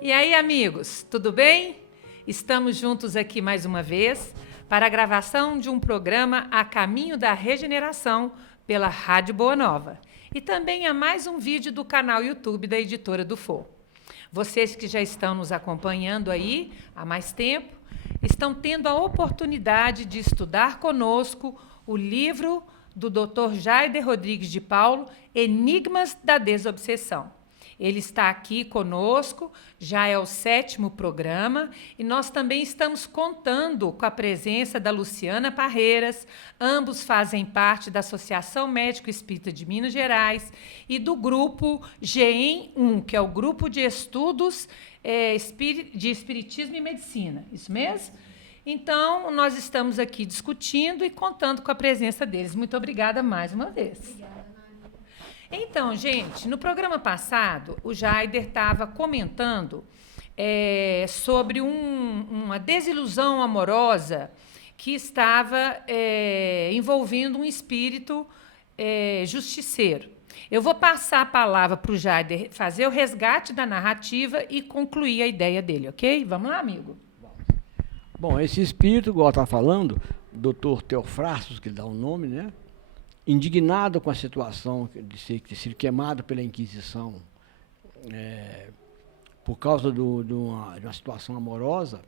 E aí, amigos, tudo bem? Estamos juntos aqui mais uma vez para a gravação de um programa A Caminho da Regeneração pela Rádio Boa Nova. E também há mais um vídeo do canal YouTube da Editora do For. Vocês que já estão nos acompanhando aí há mais tempo, estão tendo a oportunidade de estudar conosco o livro do Dr. Jaider Rodrigues de Paulo, Enigmas da Desobsessão. Ele está aqui conosco, já é o 7º programa, e nós também estamos contando com a presença da Luciana Parreiras. Ambos fazem parte da Associação Médico Espírita de Minas Gerais e do grupo GEM1, que é o Grupo de Estudos de Espiritismo e Medicina. Isso mesmo? Então, nós estamos aqui discutindo e contando com a presença deles. Muito obrigada mais uma vez. Obrigada. Então, gente, no programa passado, o Jaider estava comentando sobre uma desilusão amorosa que estava envolvendo um espírito justiceiro. Eu vou passar a palavra para o Jaider fazer o resgate da narrativa e concluir a ideia dele, ok? Vamos lá, amigo? Bom, esse espírito, igual está falando, Dr. Teofrastos, que ele dá o nome, né? Indignado com a situação de ser queimado pela Inquisição por causa de uma situação amorosa,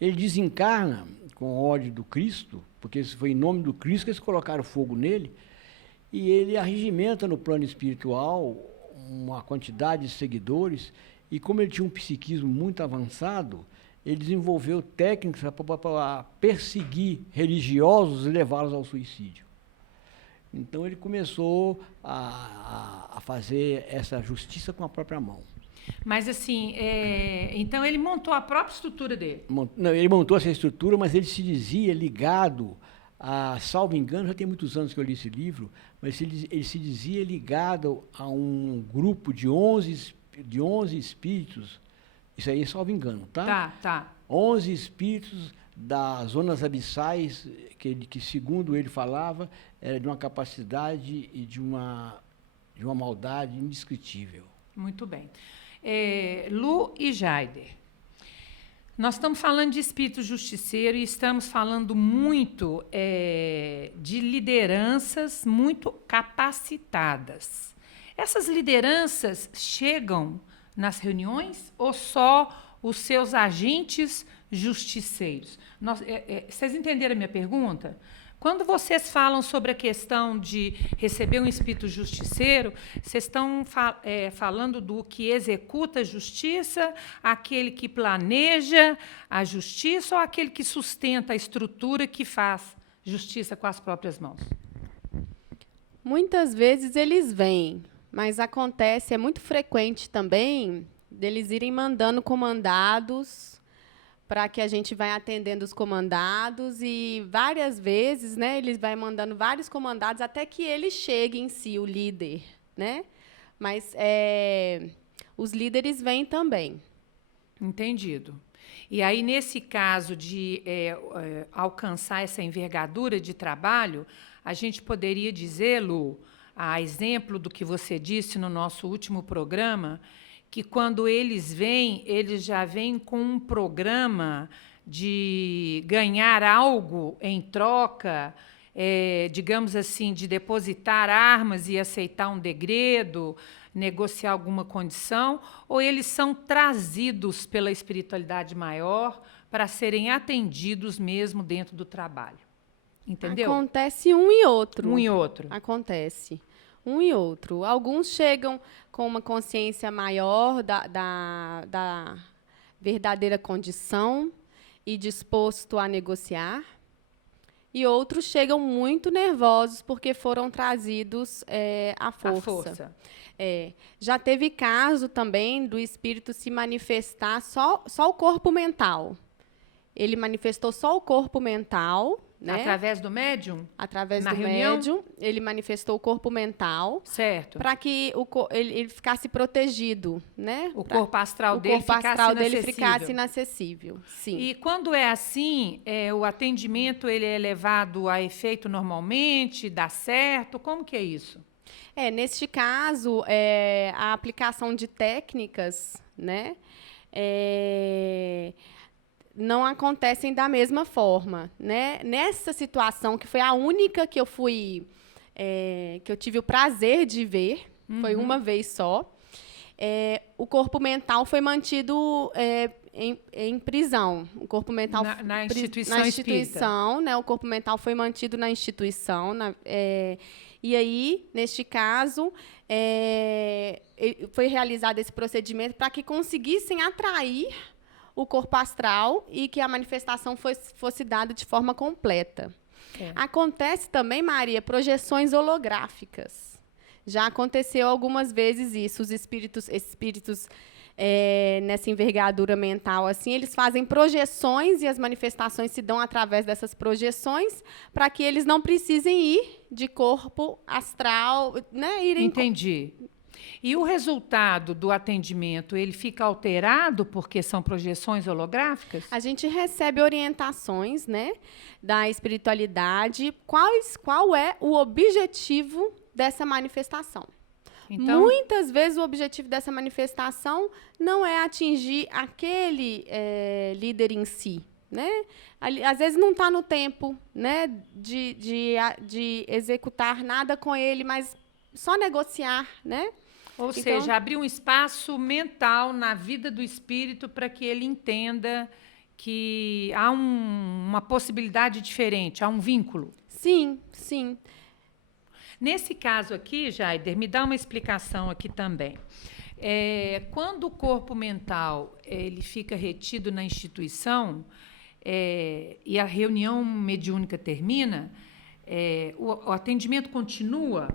ele desencarna com ódio do Cristo, porque foi em nome do Cristo que eles colocaram fogo nele, e ele arregimenta no plano espiritual uma quantidade de seguidores, e como ele tinha um psiquismo muito avançado, ele desenvolveu técnicas para perseguir religiosos e levá-los ao suicídio. Então, ele começou a fazer essa justiça com a própria mão. Mas, assim, então ele montou a própria estrutura dele? Não, ele montou essa estrutura, mas ele se dizia ligado salvo engano, já tem muitos anos que eu li esse livro, mas ele se dizia ligado a um grupo de 11 espíritos, isso aí é salvo engano, tá? Tá. 11 espíritos das zonas abissais, que segundo ele falava, era de uma capacidade e de uma maldade indescritível. Muito bem. Lu e Jaider, nós estamos falando de espírito justiceiro e estamos falando muito de lideranças muito capacitadas. Essas lideranças chegam nas reuniões ou só os seus agentes justiceiros? Vocês entenderam a minha pergunta? Quando vocês falam sobre a questão de receber um espírito justiceiro, vocês estão falando do que executa a justiça, aquele que planeja a justiça ou aquele que sustenta a estrutura que faz justiça com as próprias mãos? Muitas vezes eles vêm, mas acontece, é muito frequente também, deles irem mandando comandados para que a gente vai atendendo os comandados e várias vezes, né, eles vai mandando vários comandados até que ele chegue em si, o líder, né? Mas os líderes vêm também. Entendido. E aí, nesse caso de alcançar essa envergadura de trabalho, a gente poderia dizer, Lu, a exemplo do que você disse no nosso último programa, que quando eles vêm, eles já vêm com um programa de ganhar algo em troca, digamos assim, de depositar armas e aceitar um degredo, negociar alguma condição, ou eles são trazidos pela espiritualidade maior para serem atendidos mesmo dentro do trabalho? Entendeu? Acontece um e outro. Um e outro. Acontece. Um e outro. Alguns chegam com uma consciência maior da verdadeira condição e disposto a negociar. E outros chegam muito nervosos porque foram trazidos à força. Já teve caso também do espírito se manifestar só o corpo mental. ele manifestou só o corpo mental, né? Através do médium? Através Na do reunião? médium, ele manifestou o corpo mental Certo. para que ele ficasse protegido, né? O corpo astral dele O corpo astral dele inacessível. ficasse inacessível, sim. E quando é assim, o atendimento ele é levado a efeito normalmente, dá certo? Como que é isso? Neste caso, a aplicação de técnicas, né, não acontecem da mesma forma, né? Nessa situação, que foi a única que eu que eu tive o prazer de ver, foi uma vez só, o corpo mental foi mantido em prisão. O corpo mental na instituição na espírita. instituição, né? O corpo mental foi mantido na instituição. E aí, neste caso, foi realizado esse procedimento para que conseguissem atrair o corpo astral e que a manifestação fosse dada de forma completa. Acontece também, Maria, projeções holográficas. Já aconteceu algumas vezes isso. Os espíritos nessa envergadura mental, assim, eles fazem projeções e as manifestações se dão através dessas projeções para que eles não precisem ir de corpo astral, né? Entendi. E o resultado do atendimento, ele fica alterado porque são projeções holográficas? A gente recebe orientações, né, da espiritualidade, qual é o objetivo dessa manifestação. Então, muitas vezes o objetivo dessa manifestação não é atingir aquele líder em si, né? Às vezes não está no tempo, né, de executar nada com ele, mas só negociar, né? Ou seja, abrir um espaço mental na vida do espírito para que ele entenda que há uma possibilidade diferente, há um vínculo. Sim, sim. Nesse caso aqui, Jaider, me dá uma explicação aqui também. Quando o corpo mental ele fica retido na instituição e a reunião mediúnica termina, o atendimento continua?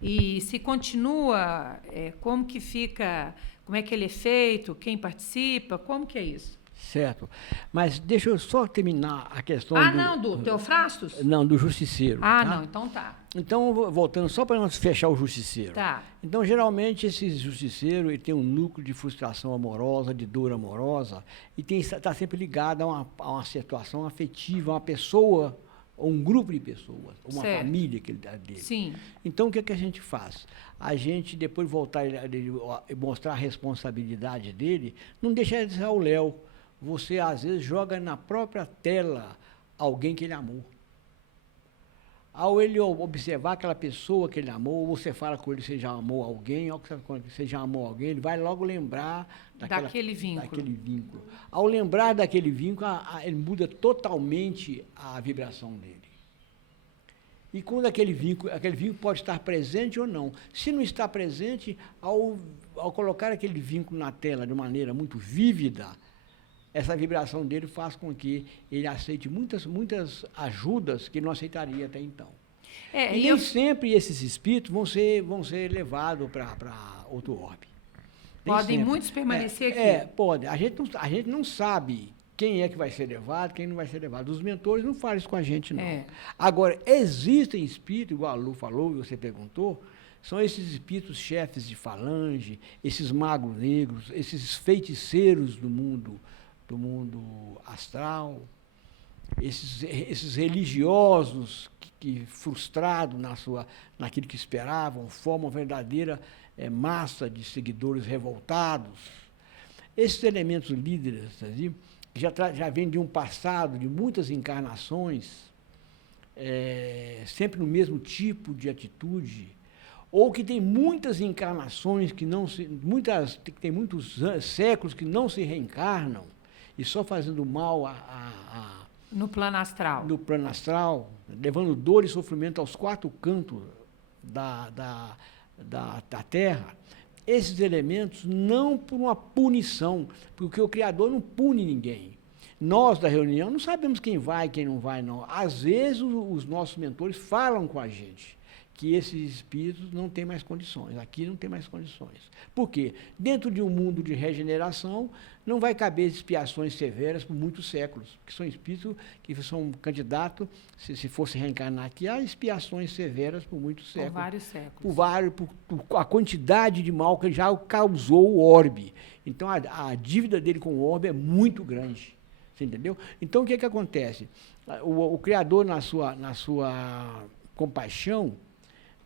E se continua, como que fica, como é que ele é feito, quem participa, como que é isso? Certo. Mas deixa eu só terminar a questão do Teofrastos? Não, do justiceiro. Ah, tá? não, então tá. Então, voltando só para nós fechar o justiceiro. Tá. Então, geralmente, esse justiceiro ele tem um núcleo de frustração amorosa, de dor amorosa, e está sempre ligado a uma situação afetiva, a uma pessoa, ou um grupo de pessoas, ou uma Certo. família que ele dá dele. Sim. Então, o que é que a gente faz? A gente, depois de voltar e mostrar a responsabilidade dele, não deixa de ser o Léo. Você, às vezes, joga na própria tela alguém que ele amou. Ao ele observar aquela pessoa que ele amou, você fala com ele que você já amou alguém, ou que você já amou alguém, ele vai logo lembrar Daquele vínculo. Ao lembrar daquele vínculo, ele muda totalmente a vibração dele. E quando aquele vínculo pode estar presente ou não. Se não está presente, ao colocar aquele vínculo na tela de maneira muito vívida, essa vibração dele faz com que ele aceite muitas ajudas que ele não aceitaria até então. E nem sempre esses espíritos vão ser levados para outro orbe. Podem muitos permanecer aqui? Pode. A gente não sabe quem é que vai ser levado, quem não vai ser levado. Os mentores não falam isso com a gente, não. Agora, existem espíritos, igual a Lu falou e você perguntou, são esses espíritos chefes de falange, esses magos negros, esses feiticeiros do mundo astral, esses religiosos que frustrados naquilo que esperavam, formam uma verdadeira massa de seguidores revoltados. Esses elementos líderes já vêm de um passado, de muitas encarnações, sempre no mesmo tipo de atitude, ou que tem muitas encarnações que tem muitos séculos que não se reencarnam, e só fazendo mal no plano astral. No plano astral, levando dor e sofrimento aos quatro cantos da Terra. Esses elementos, não por uma punição, porque o Criador não pune ninguém. Nós, da reunião, não sabemos quem vai e quem não vai, não. Às vezes, os nossos mentores falam com a gente que esses espíritos não têm mais condições. Aqui não tem mais condições. Por quê? Dentro de um mundo de regeneração, não vai caber expiações severas por muitos séculos, porque são espíritos que são candidatos, se fosse reencarnar aqui, a expiações severas por muitos séculos. Por vários séculos. Por a quantidade de mal que já causou o orbe. Então, a dívida dele com o orbe é muito grande. Você entendeu? Então, o que acontece? O Criador, na sua compaixão,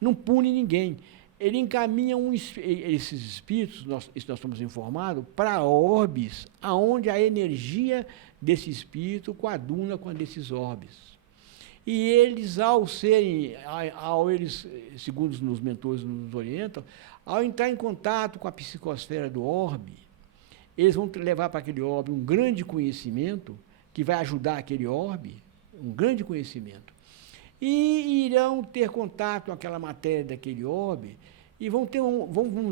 não pune ninguém. Ele encaminha esses espíritos, nós estamos informados, para orbes, aonde a energia desse espírito coaduna com a desses orbes. E eles, segundo os mentores nos orientam, ao entrar em contato com a psicosfera do orbe, eles vão levar para aquele orbe um grande conhecimento, que vai ajudar aquele orbe, um grande conhecimento. E irão ter contato com aquela matéria daquele orbe e vamos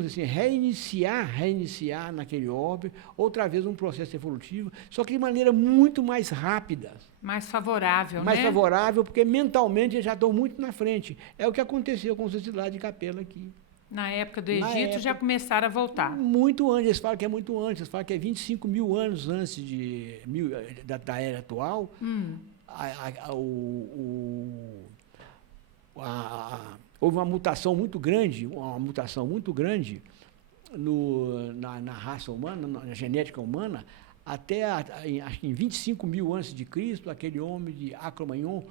dizer assim, reiniciar naquele orbe outra vez um processo evolutivo, só que de maneira muito mais rápida. Mais favorável, mais né? favorável, porque mentalmente eles já estão muito na frente. É o que aconteceu com os exilados de Capela aqui. Na época do Egito já começaram a voltar. Muito antes, eles falam que é muito antes, eles falam que é 25 mil anos antes da era atual. Houve uma mutação muito grande, na raça humana, na genética humana, até acho que em 25 mil antes de Cristo, aquele homem de Acro-Magnon,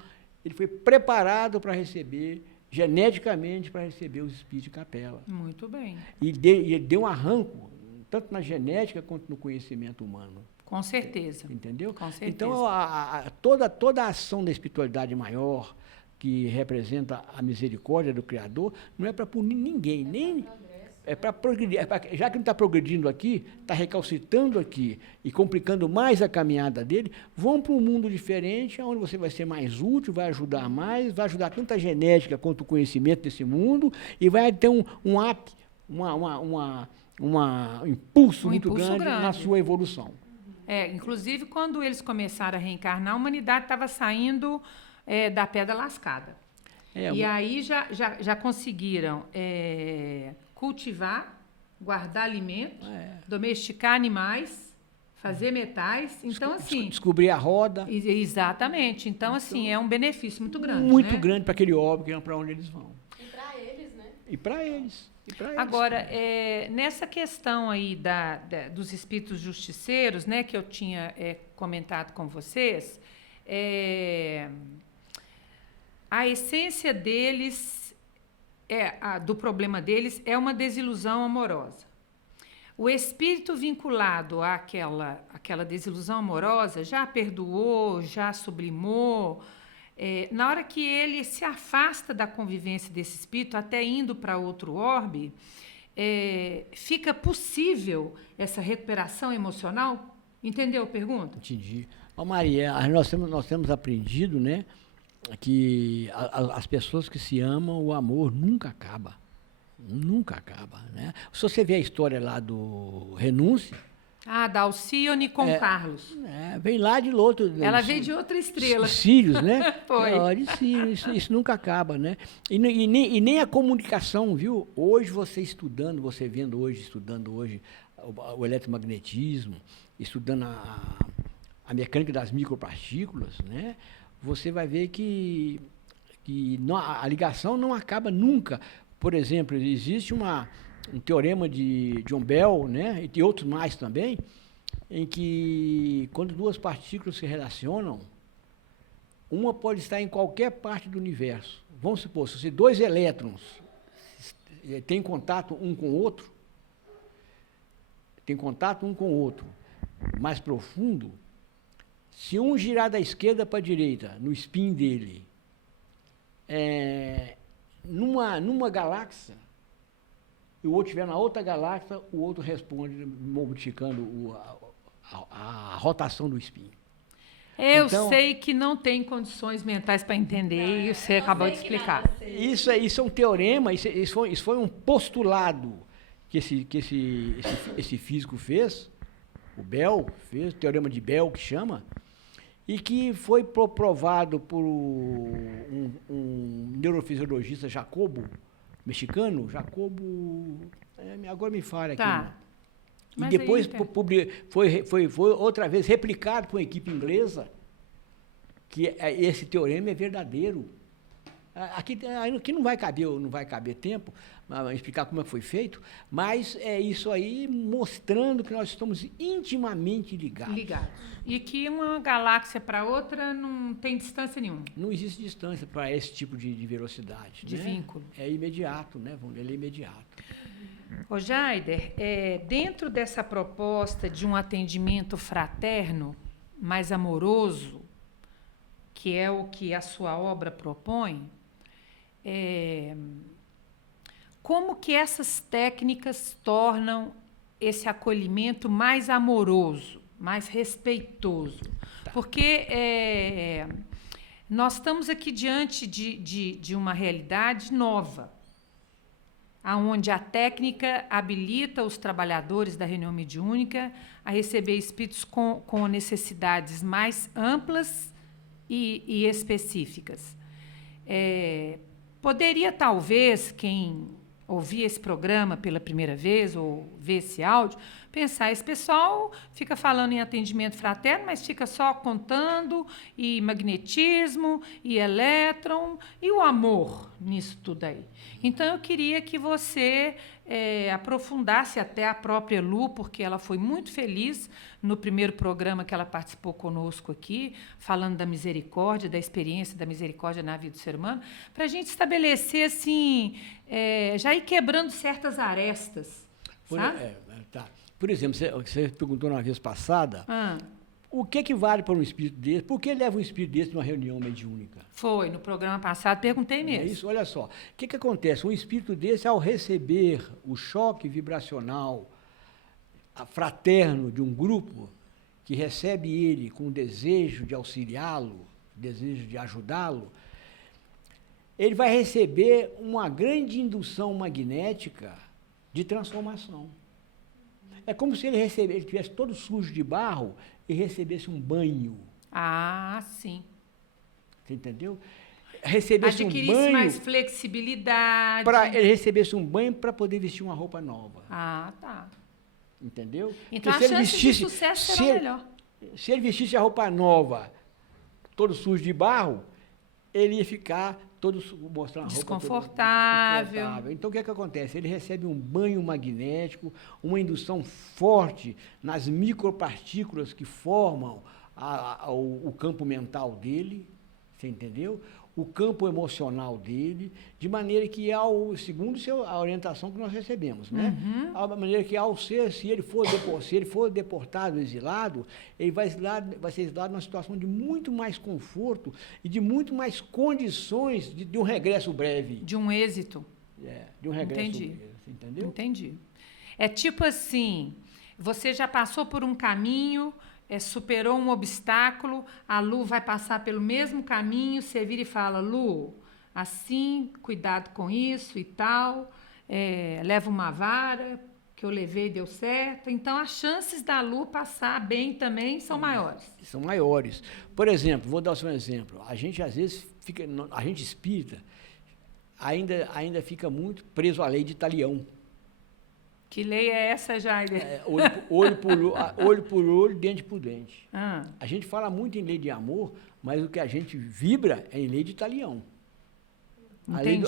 ele foi preparado para receber, geneticamente, para receber os espíritos de Capela. Muito bem. E ele deu um arranco, tanto na genética quanto no conhecimento humano. Com certeza. Entendeu? Com certeza. Então, toda a ação da espiritualidade maior, que representa a misericórdia do Criador, não é para punir ninguém, nem é para progredir. Já que não está progredindo aqui, está recalcitrando aqui e complicando mais a caminhada dele, vão para um mundo diferente, onde você vai ser mais útil, vai ajudar mais, vai ajudar tanto a genética quanto o conhecimento desse mundo, e vai ter um impulso muito grande na sua evolução. Inclusive, quando eles começaram a reencarnar, a humanidade estava saindo da pedra lascada. E aí já conseguiram cultivar, guardar alimentos, domesticar animais, fazer metais. Então, assim... Descobrir a roda. Exatamente. Então, assim, é um benefício muito grande. Muito grande para aquele óbvio, que é para onde eles vão. E para eles, né? E para eles. Agora, nessa questão aí dos espíritos justiceiros, né, que eu tinha comentado com vocês, a essência deles, do problema deles, é uma desilusão amorosa. O espírito vinculado àquela desilusão amorosa já perdoou, já sublimou. Na hora que ele se afasta da convivência desse espírito, até indo para outro orbe, fica possível essa recuperação emocional? Entendeu a pergunta? Entendi. Maria, nós temos aprendido, né, que as pessoas que se amam, o amor nunca acaba. Nunca acaba, né? Se você vê a história lá do Renúncia... da Alcione com Carlos. Vem lá de outro... Ela veio de outra estrela. Sírios, né? Foi. De Sírios, isso nunca acaba, né? E nem a comunicação, viu? Hoje estudando hoje o eletromagnetismo, estudando a mecânica das micropartículas, né? Você vai ver que a ligação não acaba nunca. Por exemplo, existe um teorema de John Bell, né, e de outros mais também, em que quando duas partículas se relacionam, uma pode estar em qualquer parte do universo. Vamos supor, se dois elétrons têm contato um com o outro, mais profundo, se um girar da esquerda para a direita, no spin dele, numa galáxia, e o outro estiver na outra galáxia, o outro responde modificando a rotação do spin. Eu sei que não tem condições mentais para entender, e você acabou de explicar. Isso é um teorema, isso foi um postulado que esse físico fez, o Bell fez, o teorema de Bell que chama, e que foi provado por um neurofisiologista Jacobo, mexicano, agora me falha aqui. Tá. Né? E Mas depois aí, foi outra vez replicado por uma equipe inglesa, que esse teorema é verdadeiro. Aqui não vai caber tempo para explicar como é que foi feito, mas é isso aí mostrando que nós estamos intimamente ligados. E que uma galáxia para outra não tem distância nenhuma. Não existe distância para esse tipo de velocidade. De né? vínculo. É imediato, né? Ele é imediato. Ô Jaider, dentro dessa proposta de um atendimento fraterno, mais amoroso, que é o que a sua obra propõe, como que essas técnicas tornam esse acolhimento mais amoroso, mais respeitoso? Tá. Porque nós estamos aqui diante de uma realidade nova, onde a técnica habilita os trabalhadores da reunião mediúnica a receber espíritos com necessidades mais amplas e específicas. Poderia, talvez, quem ouvir esse programa pela primeira vez ou ver esse áudio, pensar, esse pessoal fica falando em atendimento fraterno, mas fica só contando, e magnetismo, e elétron, e o amor nisso tudo aí. Então, eu queria que você aprofundasse até a própria Lu, porque ela foi muito feliz no primeiro programa que ela participou conosco aqui, falando da misericórdia, da experiência da misericórdia na vida do ser humano, para a gente estabelecer, assim, já ir quebrando certas arestas, sabe? Tá. Por exemplo, você perguntou na vez passada, o que vale para um espírito desse? Por que leva um espírito desse numa reunião mediúnica? Foi, no programa passado, perguntei mesmo. É isso, olha só. O que acontece? Um espírito desse, ao receber o choque vibracional fraterno de um grupo, que recebe ele com o desejo de auxiliá-lo, desejo de ajudá-lo, ele vai receber uma grande indução magnética de transformação. É como se ele estivesse todo sujo de barro e recebesse um banho. Ah, sim. Você entendeu? Recebesse Adquirisse um banho, mais flexibilidade. ele recebesse um banho para poder vestir uma roupa nova. Ah, tá. Entendeu? Então, porque a chance de sucesso será melhor. Se ele vestisse a roupa nova, todo sujo de barro, ele ia ficar mostrando a roupa desconfortável. Então, o que acontece? Ele recebe um banho magnético, uma indução forte nas micropartículas que formam o campo mental dele, você entendeu? O campo emocional dele, de maneira que, segundo a orientação que nós recebemos, né? A maneira que, se ele for deportado, exilado, ele vai ser exilado numa situação de muito mais conforto e de muito mais condições de um regresso breve. De um êxito. De um regresso Entendi. breve, entendeu? Entendi. É tipo assim, você já passou por um caminho, superou um obstáculo, a Lu vai passar pelo mesmo caminho, você vira e fala, Lu, assim, cuidado com isso e tal, leva uma vara, que eu levei e deu certo. Então, as chances da Lu passar bem também são maiores. São maiores. Por exemplo, vou dar só um exemplo. A gente, às vezes, a gente espírita, ainda fica muito preso à lei de Talião. Que lei é essa, Jaider? Olho por olho, dente por dente. Ah. A gente fala muito em lei de amor, mas o que a gente vibra é em lei de Talião.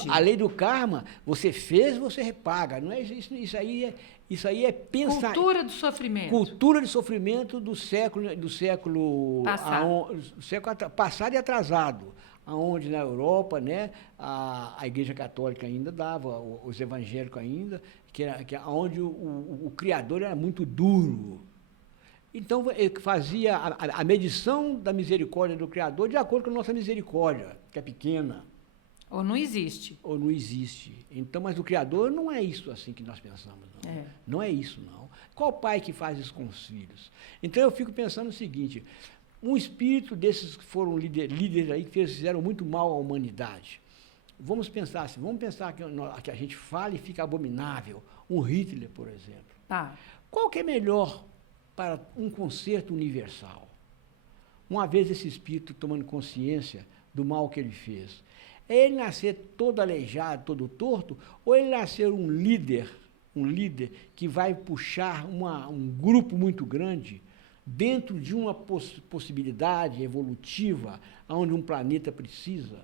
A lei do karma, você fez, você repaga. Não é isso aí é pensar. Cultura do sofrimento. Cultura de sofrimento do século passado e atrasado. Onde na Europa, né, a Igreja Católica ainda dava, os evangélicos ainda, onde o Criador era muito duro. Então, ele fazia a medição da misericórdia do Criador de acordo com a nossa misericórdia, que é pequena. Ou não existe. Ou não existe. Então, mas o Criador não é isso assim que nós pensamos, não. Não é isso, não. Qual pai que faz isso com os filhos? Então, eu fico pensando o seguinte, um espírito desses que foram líderes aí, que fizeram muito mal à humanidade. Vamos pensar assim, que a gente fala e fica abominável. Um Hitler, por exemplo. Tá. Qual que é melhor para um concerto universal? uma vez esse espírito tomando consciência do mal que ele fez? É ele nascer todo aleijado, todo torto, ou ele nascer um líder que vai puxar um grupo muito grande dentro de uma possibilidade evolutiva onde um planeta precisa?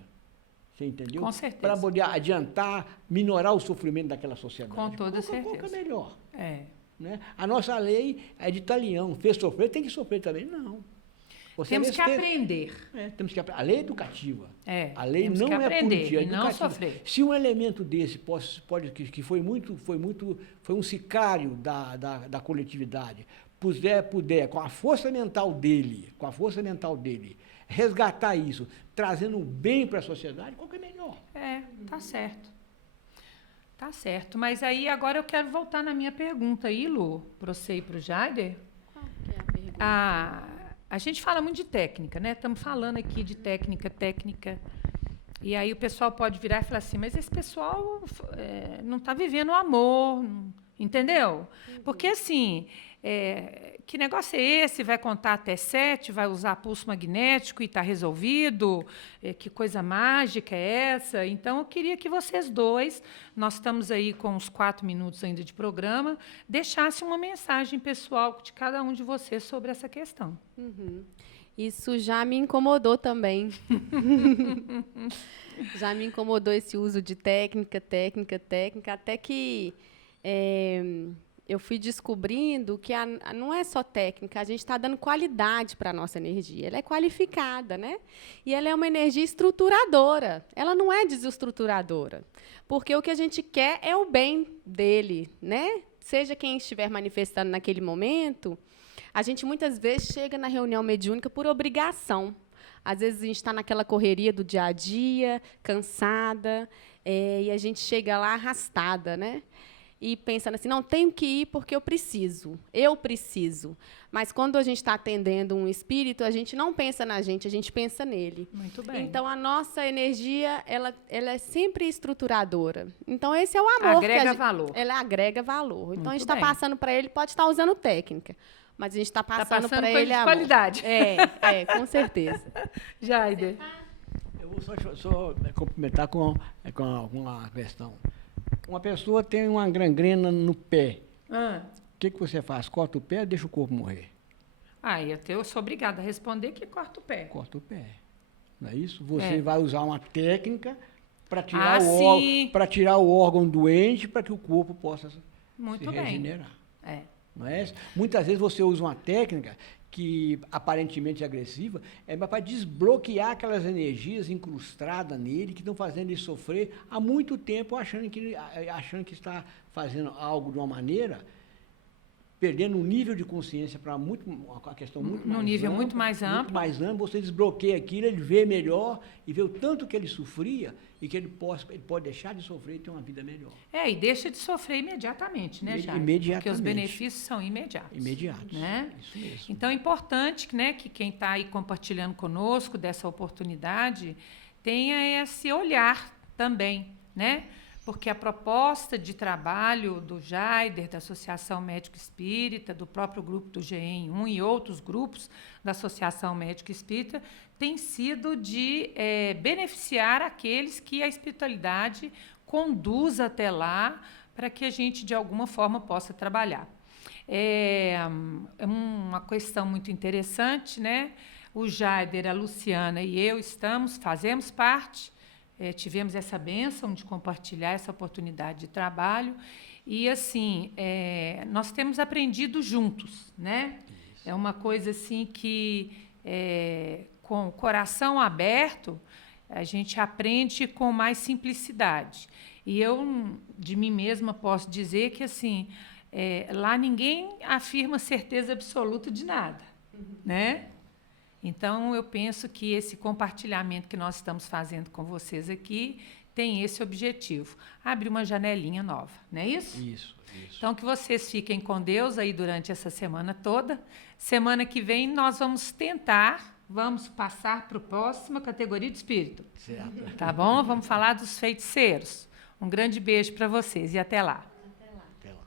Você entendeu? Com certeza. Para poder adiantar, minorar o sofrimento daquela sociedade. Com toda certeza. Qual que é melhor? É. Né? A nossa lei é de italiano. Fez sofrer, tem que sofrer também. Não. Temos que aprender. Temos que aprender. A lei é educativa. A lei não é punitiva, é e não sofrer. Se um elemento desse que foi um sicário da coletividade, puder, com a força mental dele, resgatar isso, trazendo um bem para a sociedade, qual que é melhor? Tá certo. Tá certo. Mas aí agora eu quero voltar na minha pergunta aí, Lu, para você e para o Jaider. Qual que é a pergunta? A gente fala muito de técnica, né? Estamos falando aqui de técnica. E aí o pessoal pode virar e falar assim, mas esse pessoal não está vivendo o amor, entendeu? Porque, assim, que negócio é esse? Vai contar até 7, vai usar pulso magnético e está resolvido? Que coisa mágica é essa? Então, eu queria que vocês dois, nós estamos aí com uns 4 minutos ainda de programa, deixassem uma mensagem pessoal de cada um de vocês sobre essa questão. Uhum. Isso já me incomodou também. Já me incomodou esse uso de técnica, até que eu fui descobrindo que não é só técnica, a gente está dando qualidade para a nossa energia. Ela é qualificada, né? E ela é uma energia estruturadora. Ela não é desestruturadora. Porque o que a gente quer é o bem dele, né? Seja quem estiver manifestando naquele momento, a gente muitas vezes chega na reunião mediúnica por obrigação. Às vezes a gente está naquela correria do dia a dia, cansada, e a gente chega lá arrastada, né? E pensando assim, não, tenho que ir porque eu preciso. Mas quando a gente está atendendo um espírito, a gente não pensa na gente, a gente pensa nele. Muito bem. Então, a nossa energia, ela é sempre estruturadora. Então, esse é o amor. Agrega valor. Ela agrega valor. Então, Muito a gente está bem. passando para ele, pode estar usando técnica, mas a gente está passando para coisa ele de amor. qualidade. Com certeza. Jaider. Eu vou só complementar com uma questão. Uma pessoa tem uma gangrena no pé. O que você faz? Corta o pé ou deixa o corpo morrer? Eu sou obrigada a responder que corta o pé. Corta o pé. Não é isso? Você vai usar uma técnica para tirar o órgão doente para que o corpo possa se regenerar. Não é? Muitas vezes você usa uma técnica que aparentemente é agressiva, para desbloquear aquelas energias incrustadas nele, que estão fazendo ele sofrer há muito tempo, achando que está fazendo algo de uma maneira, perdendo um nível de consciência para uma questão muito mais nível ampla, muito mais amplo. Muito mais amplo, você desbloqueia aquilo, ele vê melhor e vê o tanto que ele sofria e que ele pode deixar de sofrer e ter uma vida melhor. E deixa de sofrer imediatamente, né, Jaider? Imediatamente. Porque os benefícios são imediatos. Imediatos. Né? Isso mesmo. Então, é importante, né, que quem está aí compartilhando conosco dessa oportunidade tenha esse olhar também, né? Porque a proposta de trabalho do Jaider, da Associação Médico Espírita, do próprio grupo do GEM1 e outros grupos da Associação Médico Espírita, tem sido de beneficiar aqueles que a espiritualidade conduz até lá para que a gente, de alguma forma, possa trabalhar. É uma questão muito interessante, né? O Jaider, a Luciana e eu fazemos parte. Tivemos essa bênção de compartilhar essa oportunidade de trabalho e, assim, nós temos aprendido juntos, né? Isso. É uma coisa, assim, que, com o coração aberto, a gente aprende com mais simplicidade. E eu, de mim mesma, posso dizer que, assim, lá ninguém afirma certeza absoluta de nada, né? Então, eu penso que esse compartilhamento que nós estamos fazendo com vocês aqui tem esse objetivo, abrir uma janelinha nova, não é isso? Isso. Então, que vocês fiquem com Deus aí durante essa semana toda. Semana que vem nós vamos passar para a próxima categoria de espírito. Certo. Tá bom? Vamos falar dos feiticeiros. Um grande beijo para vocês e até lá. Até lá.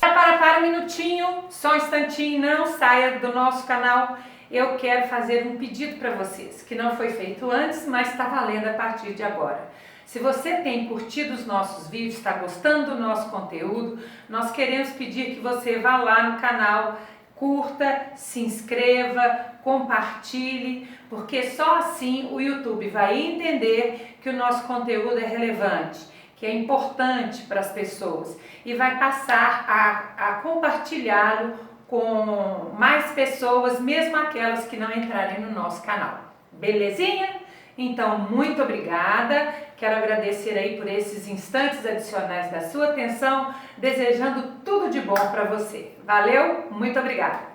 Para, Para um minutinho, só um instantinho, não saia do nosso canal. Eu quero fazer um pedido para vocês, que não foi feito antes, mas está valendo a partir de agora. Se você tem curtido os nossos vídeos, está gostando do nosso conteúdo, nós queremos pedir que você vá lá no canal, curta, se inscreva, compartilhe, porque só assim o YouTube vai entender que o nosso conteúdo é relevante, que é importante para as pessoas e vai passar a compartilhá-lo com mais pessoas, mesmo aquelas que não entrarem no nosso canal. Belezinha? Então, muito obrigada. Quero agradecer aí por esses instantes adicionais da sua atenção, desejando tudo de bom para você. Valeu? Muito obrigada.